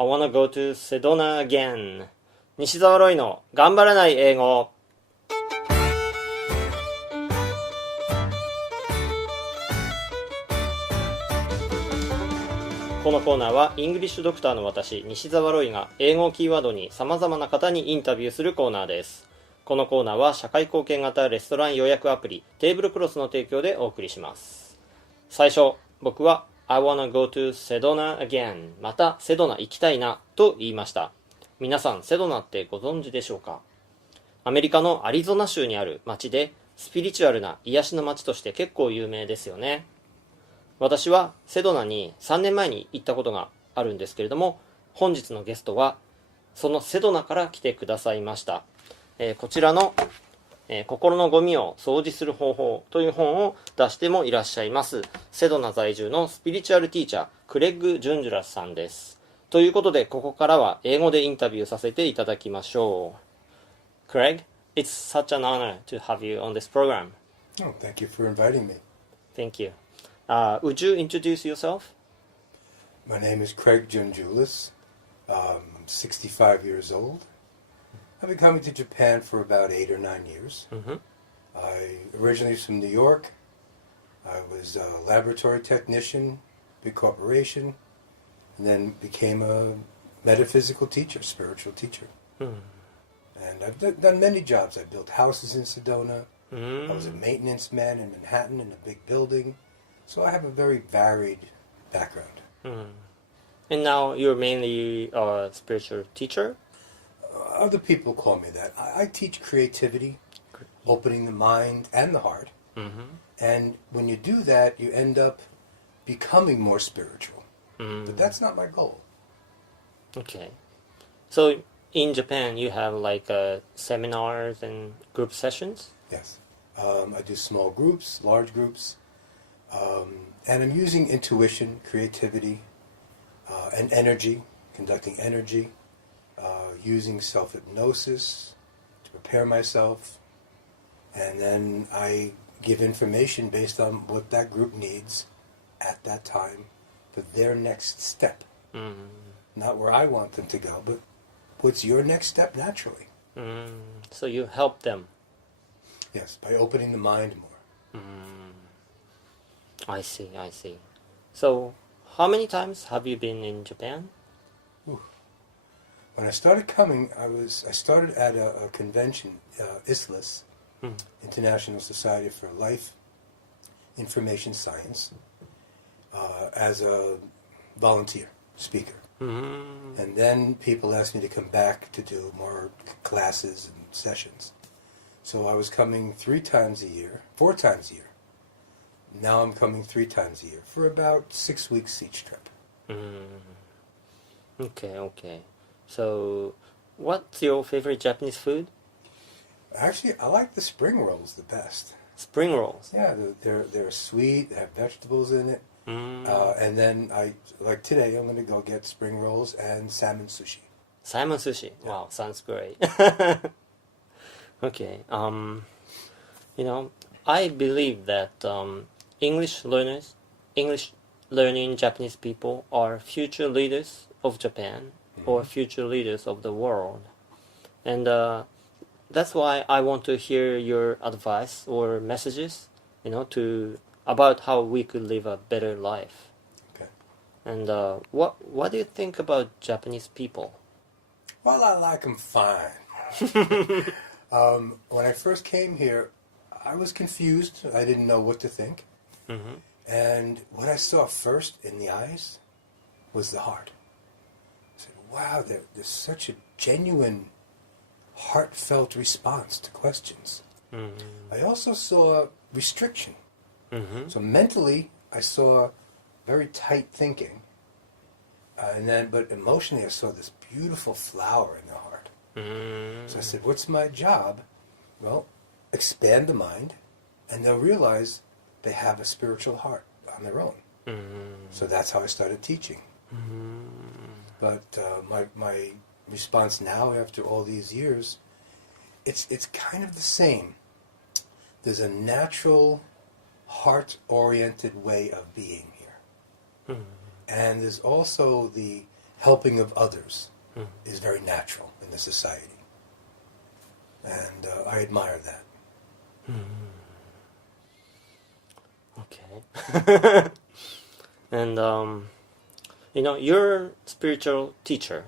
I wanna go to Sedona again. 西澤ロイの頑張らない英語。このコーナーはイングリッシュドクターの私、西澤ロイが英語をキーワードに様々な方にインタビューするコーナーです。このコーナーは社会貢献型レストラン予約アプリテーブルクロスの提供でお送りします。最初、僕はI wanna go to Sedona again. またセドナ行きたいなと言いました。皆さんセドナってご存知でしょうか？アメリカのアリゾナ州にある町でスピリチュアルな癒しの町として結構有名ですよね。私はセドナに3年前に行ったことがあるんですけれども、本日のゲストはそのセドナから来てくださいました。こちらの心のゴミを掃除する方法という本を出してもいらっしゃいますセドナ在住のスピリチュアルティーチャークレッグ・ジュンジュラスさんです。ということでここからは英語でインタビューさせていただきましょう。Craig, it's such an honor to have you on this program. Oh, thank you for inviting me. Thank you. Would you introduce yourself? My name is Craig Junjulis. I'm 65 years old.I've been coming to Japan for about 8 or 9 years. I originally from New York. I was a laboratory technician, big corporation, and then became a metaphysical teacher, spiritual teacher. And I've done many jobs. I built houses in Sedona. I was a maintenance man in Manhattan in a big building. So I have a very varied background. And now you're mainly a spiritual teacher?Other people call me that. I teach creativity, opening the mind and the heart. And when you do that, you end up becoming more spiritual. But that's not my goal. Okay. So in Japan, you have like seminars and group sessions? Yes. I do small groups, large groups. And I'm using intuition, creativity, and energy, conducting energy.Using self-hypnosis to prepare myself, and then I give information based on what that group needs at that time for their next step. Not where I want them to go, but what's your next step naturally. So you help them? Yes, by opening the mind more. I see. So how many times have you been in Japan?When I started coming, I started at a convention, ISLIS, International Society for Life Information Science, as a volunteer speaker. And then people asked me to come back to do more classes and sessions. So I was coming 4 times a year. Now I'm coming 3 times a year for about 6 weeks each trip. Okay.So, what's your favorite Japanese food? Actually, I like the spring rolls the best. Spring rolls? Yeah, they're sweet, they have vegetables in it. And then, like today, I'm going to go get spring rolls and salmon sushi. Salmon sushi? Yeah. Wow, sounds great. Okay. I believe that English learning Japanese people are future leaders of Japan.Or future leaders of the world. And that's why I want to hear your advice or messages, about how we could live a better life. Okay. And what do you think about Japanese people? Well, I like them fine. When I first came here, I was confused. I didn't know what to think. And what I saw first in the eyes was the heart.Wow, there's such a genuine, heartfelt response to questions. I also saw restriction. So mentally, I saw very tight thinking. But emotionally, I saw this beautiful flower in the heart. So I said, what's my job? Well, expand the mind, and they'll realize they have a spiritual heart on their own. So that's how I started teaching.But my response now, after all these years, it's kind of the same. There's a natural, heart-oriented way of being here. And there's also the helping of others is very natural in the society. And I admire that. Okay. And you're a spiritual teacher,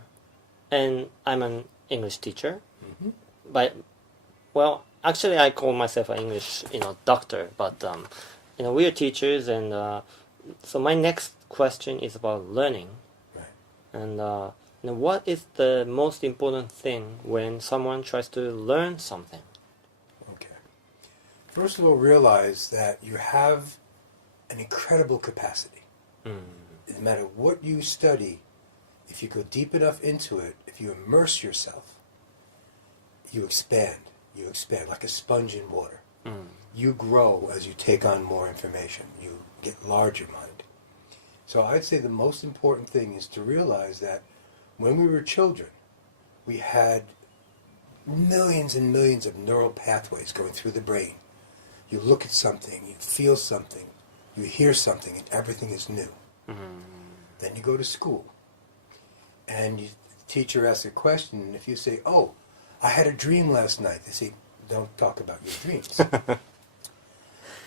and I'm an English teacher. But well, actually, I call myself an English doctor. But we are teachers, and so my next question is about learning. Right. And what is the most important thing when someone tries to learn something? Okay. First of all, realize that you have an incredible capacity. No matter what you study, if you go deep enough into it, if you immerse yourself, you expand like a sponge in water. You grow as you take on more information. You get larger mind. So I'd say the most important thing is to realize that when we were children, we had millions and millions of neural pathways going through the brain. You look at something, you feel something, you hear something, and everything is new. Then you go to school, and the teacher asks a question, and if you say, "Oh, I had a dream last night," they say, "Don't talk about your dreams.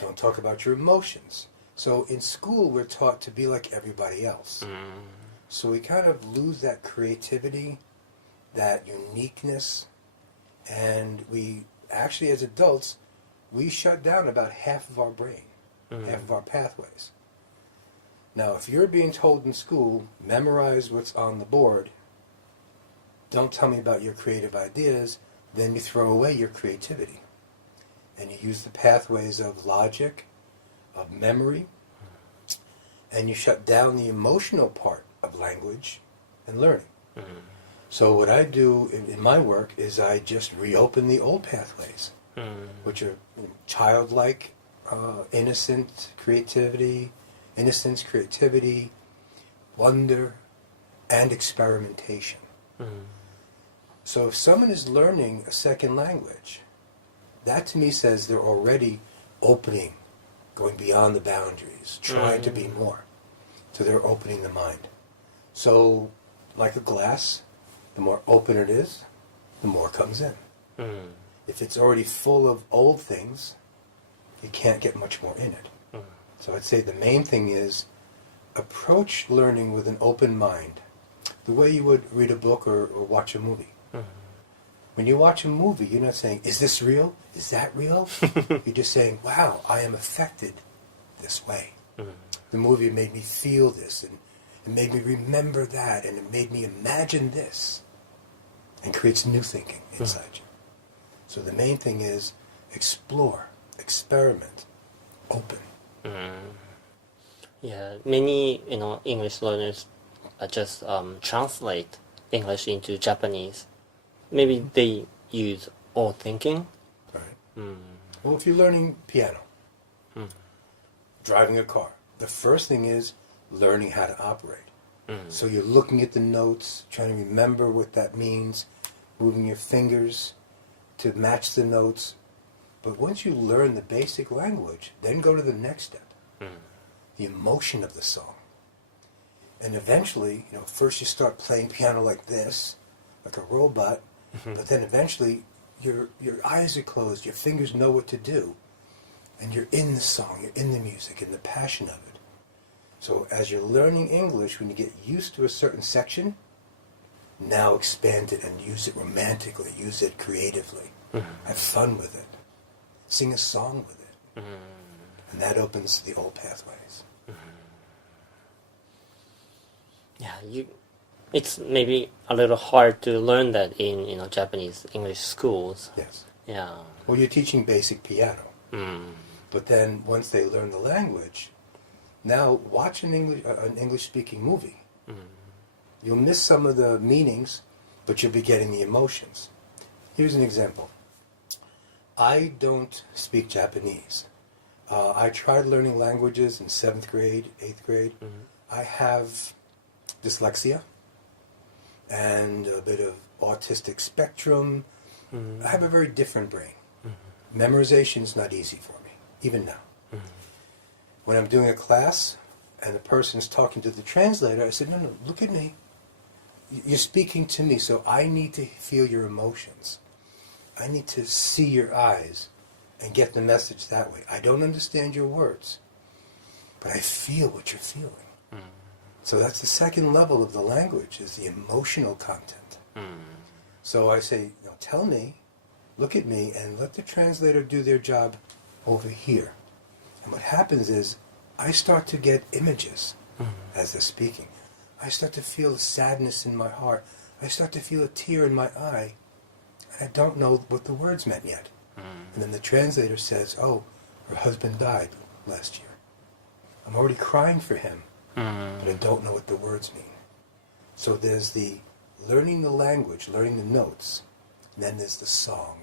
Don't talk about your emotions." So in school, we're taught to be like everybody else. So we kind of lose that creativity, that uniqueness, and we actually, as adults, we shut down about half of our brain, half of our pathways. Now, if you're being told in school, memorize what's on the board, don't tell me about your creative ideas, then you throw away your creativity. And you use the pathways of logic, of memory, and you shut down the emotional part of language and learning. So what I do in my work is I just reopen the old pathways, which are childlike, innocence, creativity, wonder, and experimentation. So if someone is learning a second language, that to me says they're already opening, going beyond the boundaries, trying to be more. So they're opening the mind. So like a glass, the more open it is, the more comes in. If it's already full of old things, you can't get much more in it. So I'd say the main thing is approach learning with an open mind, the way you would read a book or watch a movie. When you watch a movie, you're not saying, "Is this real? Is that real?" You're just saying, "Wow, I am affected this way. The movie made me feel this, and it made me remember that, and it made me imagine this," and creates new thinking inside you. So the main thing is explore, experiment, open. Yeah, many English learners just translate English into Japanese. Maybe they use old thinking. Right. Well, if you're learning piano, driving a car, the first thing is learning how to operate. So you're looking at the notes, trying to remember what that means, moving your fingers to match the notes. But once you learn the basic language, then go to the next step, the emotion of the song. And eventually, first you start playing piano like this, like a robot, but then eventually your eyes are closed, your fingers know what to do, and you're in the song, you're in the music, in the passion of it. So as you're learning English, when you get used to a certain section, now expand it and use it romantically, use it creatively. Have fun with it. Sing a song with it. And that opens the old pathways. Yeah, it's maybe a little hard to learn that in Japanese English schools. Yes. Yeah. Well, you're teaching basic piano. But then once they learn the language, now watch an English-speaking movie. You'll miss some of the meanings, but you'll be getting the emotions. Here's an example. I don't speak Japanese. I tried learning languages in 7th grade, 8th grade. I have dyslexia and a bit of autistic spectrum. I have a very different brain. Memorization is not easy for me, even now. When I'm doing a class and the person's talking to the translator, I said, no, look at me. you're speaking to me, so I need to feel your emotions. I need to see your eyes and get the message that way. I don't understand your words, but I feel what you're feeling. So that's the second level of the language, is the emotional content. So I say, tell me, look at me, and let the translator do their job over here. And what happens is, I start to get images as they're speaking. I start to feel sadness in my heart. I start to feel a tear in my eye. I don't know what the words meant yet. And then the translator says, oh, her husband died last year. I'm already crying for him, but I don't know what the words mean. So there's the learning the language, learning the notes, and then there's the song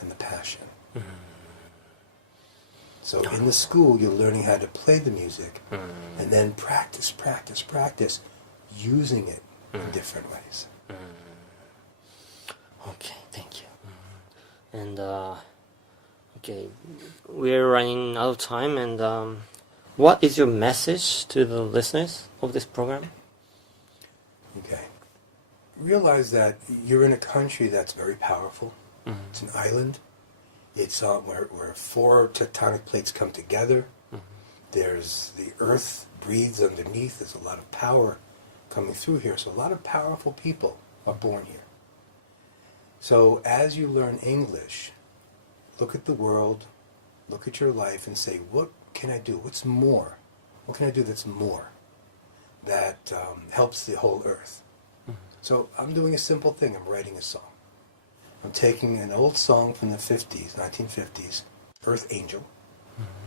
and the passion. So in the school, you're learning how to play the music, and then practice using it in different ways. Okay, thank you. And okay, we're running out of time, and what is your message to the listeners of this program? Okay. Realize that you're in a country that's very powerful. It's an island. It's where 4 tectonic plates come together. There's the earth breathes underneath. There's a lot of power coming through here. So a lot of powerful people are born here. So as you learn English, look at the world, look at your life, and say, what can I do? What's more? What can I do that's more? That helps the whole earth. So I'm doing a simple thing. I'm writing a song. I'm taking an old song from the 50s, 1950s, Earth Angel,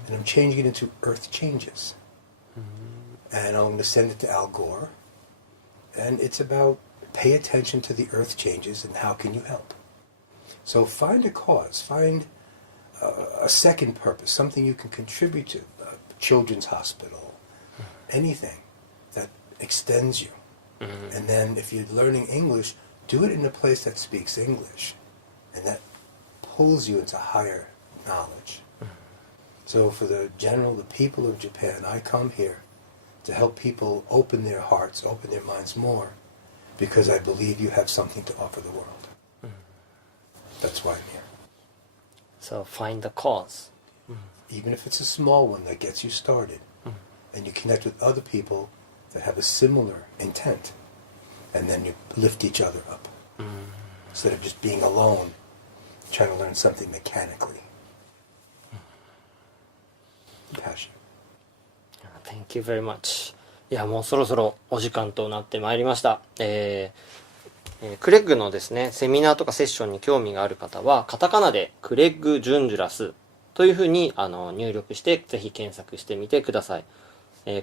and I'm changing it into Earth Changes. And I'm going to send it to Al Gore. And it's about pay attention to the earth changes and how can you help. So find a cause, find a second purpose, something you can contribute to, a children's hospital, anything that extends you. And then if you're learning English, do it in a place that speaks English, and that pulls you into higher knowledge. So for the people of Japan, I come here to help people open their hearts, open their minds more, because I believe you have something to offer the world. That's why I'm here. So find the cause. Even if it's a small one that gets you started, and you connect with other people that have a similar intent, and then you lift each other up. Instead of just being alone, trying to learn something mechanically. Passion. Thank you very much. いや、もうそろそろお時間となってまいりました。クレッグのですね、セミナーとかセッションに興味がある方は、カタカナでクレッグ・ジュンジュラスというふうに入力して、ぜひ検索してみてください。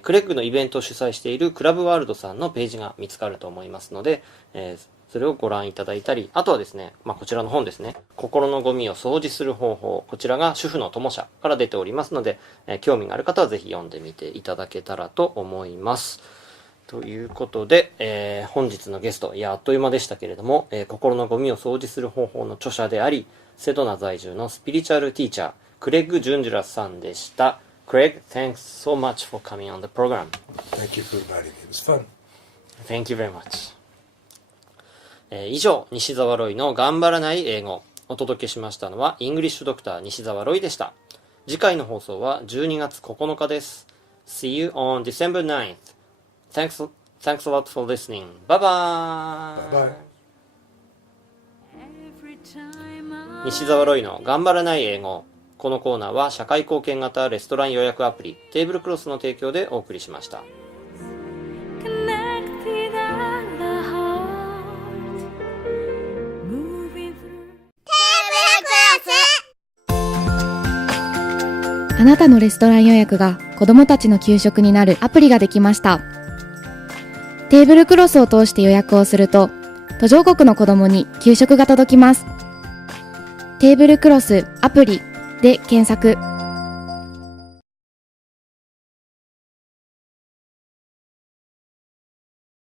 クレッグのイベントを主催しているクラブワールドさんのページが見つかると思いますので、それをご覧いただいたり、あとはですね、こちらの本ですね、心のゴミを掃除する方法、こちらが主婦の友社から出ておりますので、興味がある方はぜひ読んでみていただけたらと思います。ということで、本日のゲスト、あっという間でしたけれども、心のゴミを掃除する方法の著者であり、セドナ在住のスピリチュアルティーチャー、クレッグ・ジュンジュラスさんでした。Craig, thanks so much for coming on the program. Thank you for inviting me. It was fun. Thank you very much. 以上、西澤ロイの頑張らない英語。お届けしましたのは、イングリッシュドクター西澤ロイでした。次回の放送は12月9日です。See you on December 9th. Thanks a lot for listening. Bye bye. Bye bye. 西澤ロイの頑張らない英語。このコーナーは社会貢献型レストラン予約アプリテーブルクロスの提供でお送りしました。あなたのレストラン予約が子どもたちの給食になるアプリができました。テーブルクロスを通して予約をすると、途上国の子どもに給食が届きます。テーブルクロスアプリで検索。